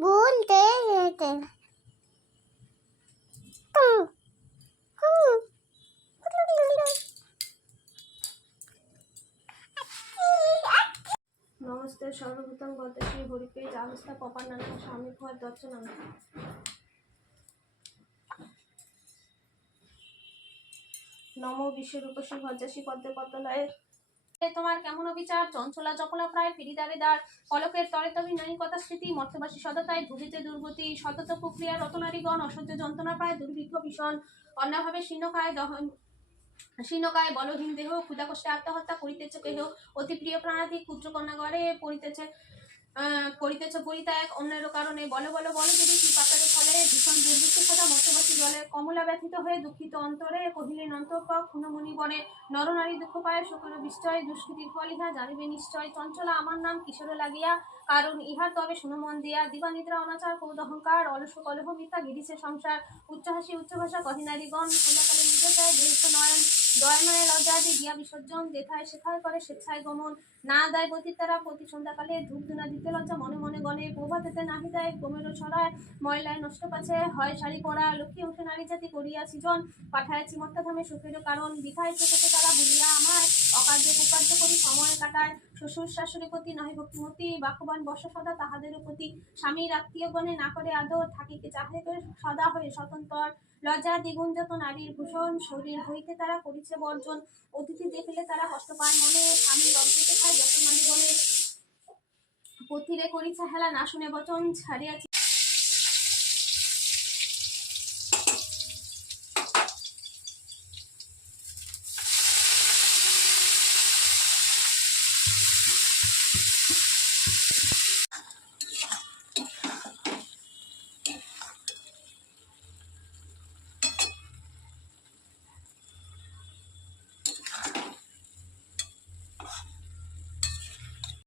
বলতে যেতে নমস্তে সর্বপ্রথম গতশ্রী হরিপেজ অবস্থা পপার নানাং স্বামী ভুয়ার দর্শনাং নমো বিশ্বের রূপসী ভজ্জাসী পদ্মে পদ্মলয়ে তোমার কেমন বিচার চঞ্চলা চপলা প্রায় ফিরিদারে দাঁড় পলকের তরে তবে নৈকতা স্মৃতি মর্তবাসী সততায় ভুগিতে দুর্গতি সতত প্রক্রিয়া রতনারীগণ অসহ্য যন্ত্রণা পায় দুর্ভিক্ষ ভীষণ অন্যভাবে শীর্ণকায় বলহীন দেহ ক্ষুধা কষ্টে আত্মহত্যা করিতেছে কেহ অতি প্রিয় প্রাণাদি ক্ষুদ্র কন্যাগরে করিতেছে পরিত্যাগ অন্যের কারণে বল যদি কি পাতারে ফলে ভীষণ দুর্ভিক্ষ সদা মর্তবাসী জলে কমলা ব্যথিত হয়ে দুঃখিত অন্তরে কহিলেন অন্তঃপক খুনমুনি বনে নরনারী দুঃখ পায় শোকের বিষ্টয় দুষ্কৃতির ফল ইহা জানিবে নিশ্চয় চঞ্চলা আমার নাম কিশোর লাগিয়া কারণ ইহার তবে শুনমন দিয়া দিবানিদ্রা অনাচার ক্রোধ অহংকার অলস কলহ মিথ্যা গিরিছে সংসার উচ্চহাসী উচ্চ ভাষা কহি নারীগণ সন্ধ্যাকালে নিজ চায় দেহ নয়ন দয়াময় লজ্জাদি দিয়া বিসর্জন যেথায় সেথায় করে স্বেচ্ছায় গমন না দেয় তারা প্রতি সন্ধ্যাকালে ধূপ ধুনা দিতে লজ্জা মনে মনে গণে প্রভাতেতে নাহি দেয় গোমেরও ছড়ায় ময়লায় নষ্ট পাচ্ছে হয় শাড়ি পরা লক্ষ্মী উঠে নারী জাতি করিয়া সৃজন পাঠায় চিমত্তা ধামে সুখের কারণ বিধায় থেকেছে তারা ভুলিয়া আমায় অকার্য কুকার্য করি সময় কাটায় শ্বশুর শাশুড়ির প্রতি নহে ভক্তিমতী বাক্যবান বর্ষ সদা তাহাদের প্রতি স্বামীর আত্মীয়গণে না করে আদর থাকিতে চাহে সদা হয়ে স্বতন্ত্র লজ্জা দ্বিগুণ যত নারীর ভূষণ শরীর হইতে তারা করিছে বর্জন অতিথি দেখিলে তারা কষ্ট পায় মনে স্বামীর অগ্নিতে খায় যত মানে বলে পথিরে করিছে হেলা না শুনে বচন ছাড়িয়াছে